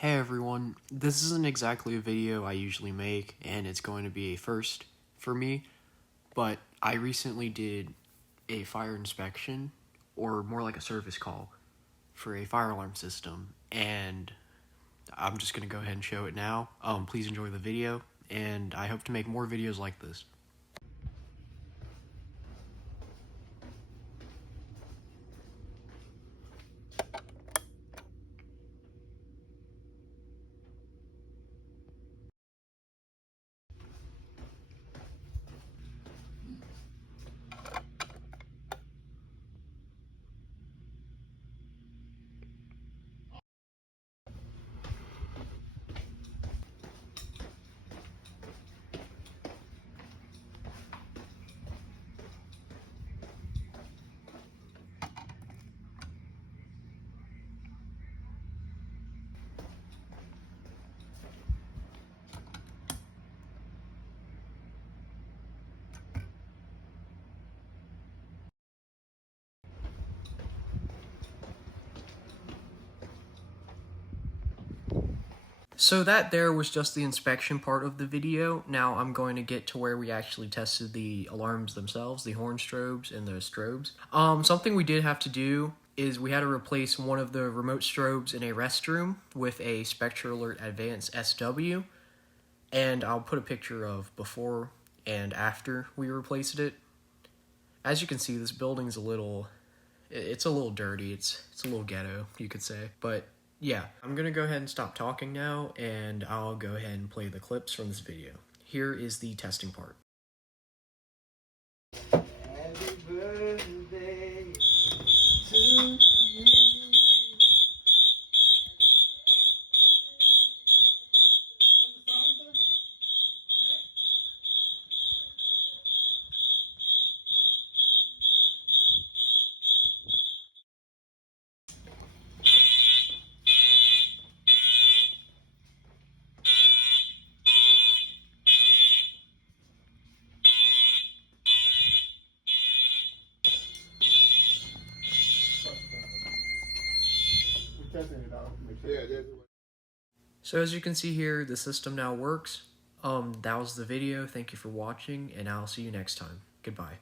Hey everyone, this isn't exactly a video I usually make, and it's going to be a first for me, but I recently did a fire inspection, or more like a service call, for a fire alarm system, and I'm just going to go ahead and show it now. Please enjoy the video, and I hope to make more videos like this. So that there was just the inspection part of the video. Now I'm going to get to where we actually tested the alarms themselves, the horn strobes and the strobes. Something we did have to do is we had to replace one of the remote strobes in a restroom with a SpectraAlert Advanced SW, and I'll put a picture of before and after we replaced it. As you can see, this building's it's a little dirty, it's a little ghetto, you could say, but yeah, I'm gonna go ahead and stop talking now, and I'll go ahead and play the clips from this video. Here is the testing part. Happy birthday to you. So as you can see here, the system now works. That was the video. Thank you for watching, and I'll see you next time. Goodbye.